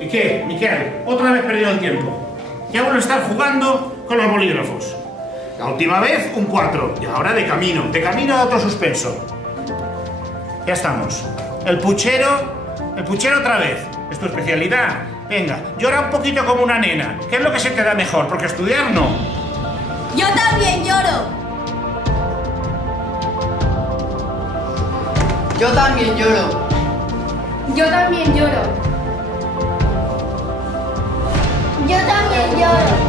¿Y qué, Miquel? Otra vez perdido el tiempo. Ya vuelvo a estar jugando con los bolígrafos. La última vez un 4 y ahora de camino a otro suspenso. Ya estamos. El puchero otra vez. ¿Es tu especialidad? Venga, llora un poquito como una nena. ¿Qué es lo que se te da mejor? Porque estudiar no. Yo también lloro. Yo también lloro. Yo también lloro. Yo también lloro.